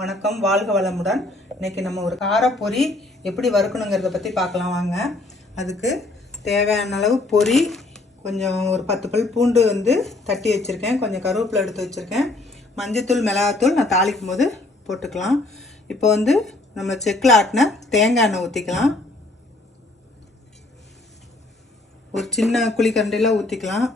வணக்கம், வாழ்க வளமுடன். இன்னைக்கு நம்ம ஒரு காரப்பொரி எப்படி வறுக்கணுங்கிறத பற்றி பார்க்கலாம் வாங்க. அதுக்கு தேவையான அளவு பொரி, கொஞ்சம் ஒரு 10 பல் பூண்டு தட்டி வச்சுருக்கேன், கொஞ்சம் கருவேப்பிலை எடுத்து வச்சுருக்கேன், மஞ்சத்தூள் மிளகாத்தூள் நான் தாளிக்கும் போது போட்டுக்கலாம். இப்போ நம்ம செக்கில் ஆட்டின தேங்காய் எண்ணெய் ஊற்றிக்கலாம். ஒரு சின்ன குழிக்கரண்டியில் ஊற்றிக்கலாம்.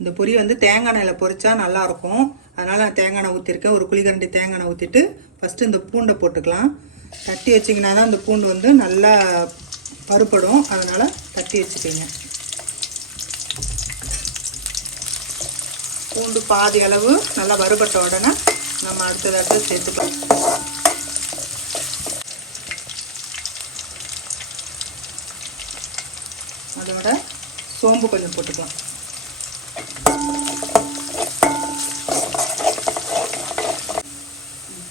இந்த பொரி தேங்காய் எண்ணெயில் பொரிச்சா நல்லாயிருக்கும், அதனால் நான் தேங்காய் எண்ணெய் ஊற்றிருக்கேன். ஒரு குழிக்கரண்டி தேங்காய் எண்ணெய் ஊற்றிட்டு ஃபஸ்ட்டு இந்த பூண்டை போட்டுக்கலாம். தட்டி வச்சிங்கன்னா தான் இந்த பூண்டு நல்லா வறுபடும், அதனால் தட்டி வச்சுக்கோங்க. பூண்டு பாதி அளவு நல்லா வறுபட்ட உடனே நம்ம அடுத்ததாக சேர்த்துக்கலாம். அதோட சோம்பு கொஞ்சம் போட்டுக்கலாம்.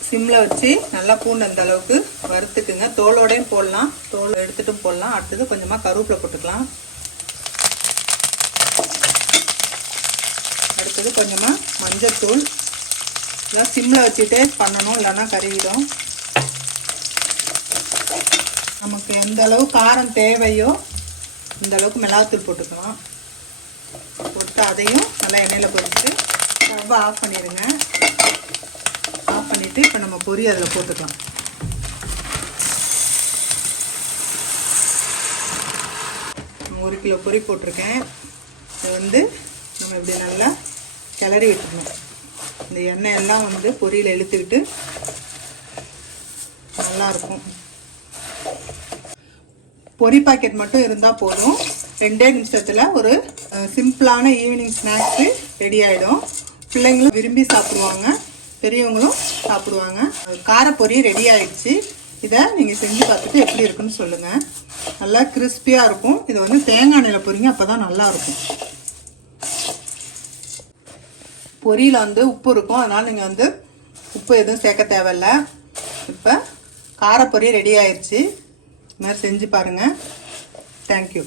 சிம்மில் வச்சு நல்லா பூண்டு அந்த அளவுக்கு வறுத்துக்குங்க. தோலோடையும் போடலாம், தோல் எடுத்துட்டும் போடலாம். அடுத்தது கொஞ்சமாக கருவேப்பிலை போட்டுக்கலாம். அடுத்தது கொஞ்சமாக மஞ்சத்தூள். இதெல்லாம் சிம்மில் வச்சுட்டே பண்ணணும், இல்லைன்னா கருகிடும். நமக்கு எந்த அளவு காரம் தேவையோ இந்த அளவுக்கு மிளகாத்தூள் போட்டுக்கலாம். போட்டு அதையும் நல்லா எண்ணெயில் பொரிச்சுட்டு ரொம்ப ஆஃப் பண்ணிடுங்க. ஆஃப் பண்ணிவிட்டு இப்போ நம்ம பொரி அதில் போட்டுக்கலாம். ஒரு கிலோ பொரி போட்டிருக்கேன். இது நம்ம இப்படி நல்லா கிளறி விட்டுக்கணும். இந்த எண்ணெய் எல்லாம் பொரியில் இழுத்துக்கிட்டு நல்லாயிருக்கும். பொரி பாக்கெட் மட்டும் இருந்தால் போதும், 2 நிமிஷத்தில் ஒரு சிம்பிளான ஈவினிங் ஸ்நாக்ஸு ரெடி ஆகிடும். பிள்ளைங்களும் விரும்பி சாப்பிடுவாங்க, பெரியவங்களும் சாப்பிடுவாங்க. காரப்பொரி ரெடி ஆயிடுச்சு. இதை நீங்கள் செஞ்சு பார்த்துட்டு எப்படி இருக்குன்னு சொல்லுங்கள். நல்லா கிறிஸ்பியாக இருக்கும். இது தேங்காய் எண்ணெயில் பொரிங்க, அப்போ தான் நல்லாயிருக்கும். பொரியில் உப்பு இருக்கும், அதனால் நீங்கள் உப்பு எதுவும் சேர்க்க தேவையில்லை. இப்போ காரப்பொரி ரெடி ஆயிடுச்சு. இது மாதிரி செஞ்சு பாருங்கள். தேங்க்யூ.